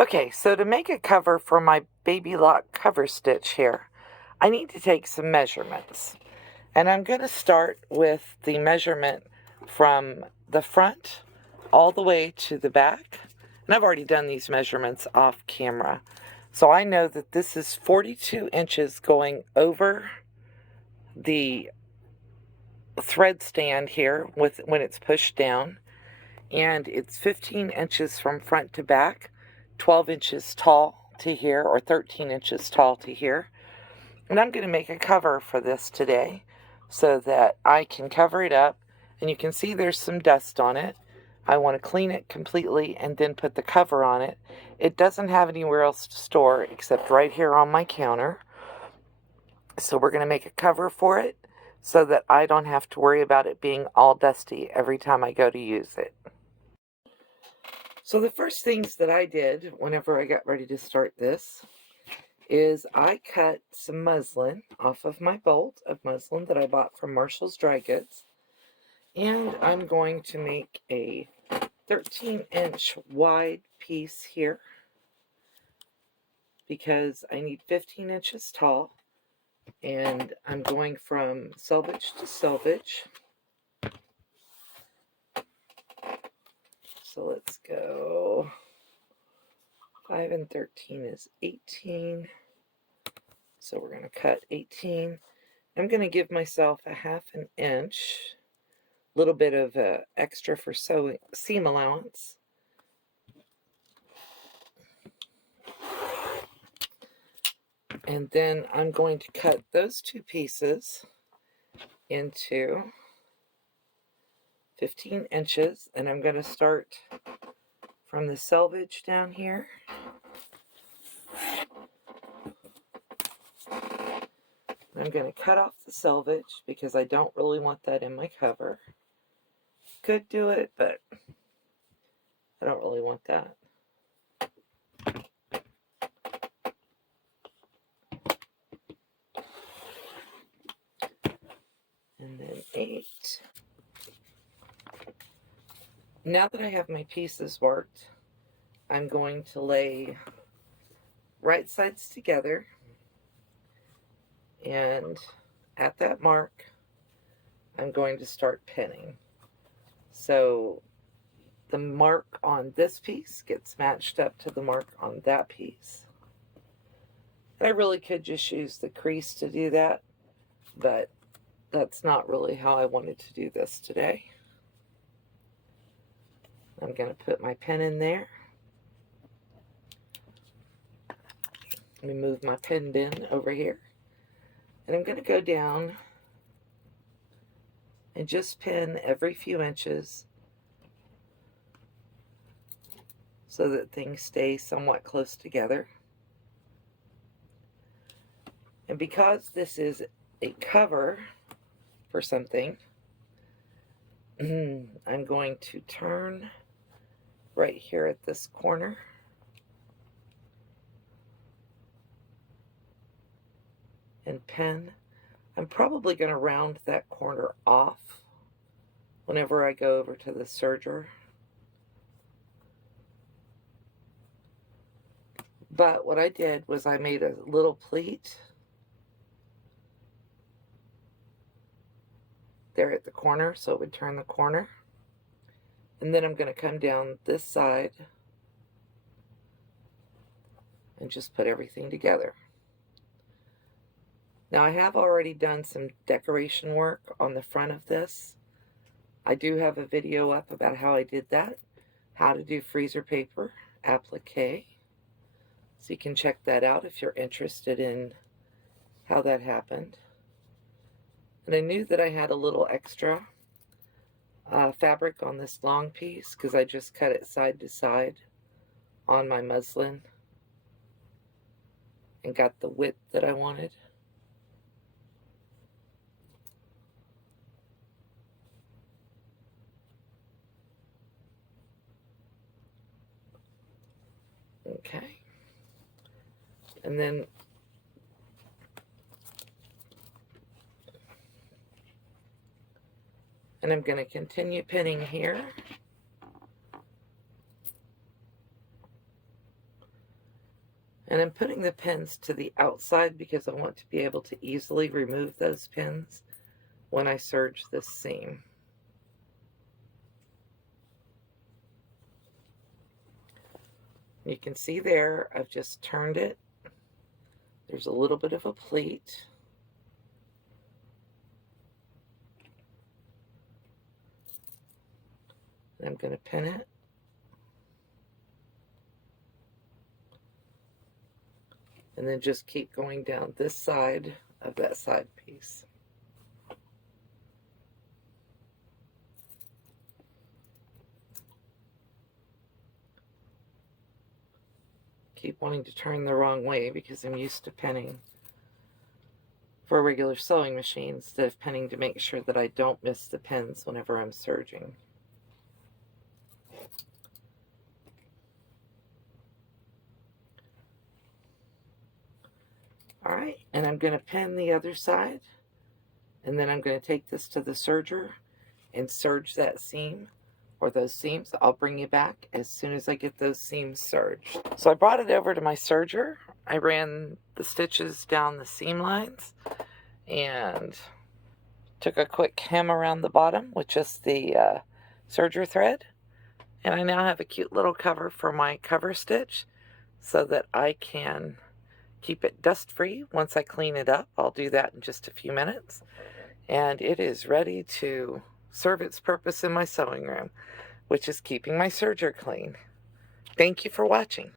Okay, so to make a cover for my baby lock cover stitch here, I need to take some measurements. And I'm going to start with the measurement from the front all the way to the back. And I've already done these measurements off camera. So I know that this is 42 inches going over the thread stand here when it's pushed down. And it's 15 inches from front to back, 12 inches tall to here, or 13 inches tall to here. And I'm going to make a cover for this today so that I can cover it up. And you can see there's some dust on it. I want to clean it completely and then put the cover on it. It doesn't have anywhere else to store except right here on my counter. So we're going to make a cover for it so that I don't have to worry about it being all dusty every time I go to use it. So the first things that I did whenever I got ready to start this is I cut some muslin off of my bolt of muslin that I bought from Marshall's Dry Goods. And I'm going to make a 13-inch wide piece here because I need 15 inches tall. And I'm going from selvage to selvage. So let's go. 5 and 13 is 18. So we're going to cut 18. I'm going to give myself a 1/2 inch, a little bit of extra for sewing seam allowance. And then I'm going to cut those two pieces into 15 inches. And I'm going to start from the selvage down here. I'm going to cut off the selvage because I don't really want that in my cover. Could do it, but I don't really want that. And then 8. Now that I have my pieces worked, I'm going to lay right sides together, and at that mark I'm going to start pinning. So the mark on this piece gets matched up to the mark on that piece. And I really could just use the crease to do that, but that's not really how I wanted to do this today. I'm going to put my pin in there. Let me move my pin bin over here. And I'm going to go down and just pin every few inches so that things stay somewhat close together. And because this is a cover for something, I'm going to turn right here at this corner. And pin. I'm probably going to round that corner off whenever I go over to the serger. But what I did was I made a little pleat there at the corner so it would turn the corner. And then I'm going to come down this side and just put everything together. Now I have already done some decoration work on the front of this. I do have a video up about how I did that, how to do freezer paper applique. So you can check that out if you're interested in how that happened. And I knew that I had a little extra fabric on this long piece because I just cut it side to side on my muslin and got the width that I wanted. Okay. And then I'm going to continue pinning here. And I'm putting the pins to the outside because I want to be able to easily remove those pins when I serge this seam. You can see there, I've just turned it. There's a little bit of a pleat. And I'm going to pin it. And then just keep going down this side of that side piece. Keep wanting to turn the wrong way because I'm used to pinning for a regular sewing machine instead of pinning to make sure that I don't miss the pins whenever I'm serging. Alright, and I'm going to pin the other side, and then I'm going to take this to the serger and serge that seam, or those seams. I'll bring you back as soon as I get those seams serged. So I brought it over to my serger. I ran the stitches down the seam lines and took a quick hem around the bottom with just the serger thread. And I now have a cute little cover for my cover stitch so that I can keep it dust free once I clean it up. I'll do that in just a few minutes. And it is ready to serve its purpose in my sewing room, which is keeping my serger clean. Thank you for watching.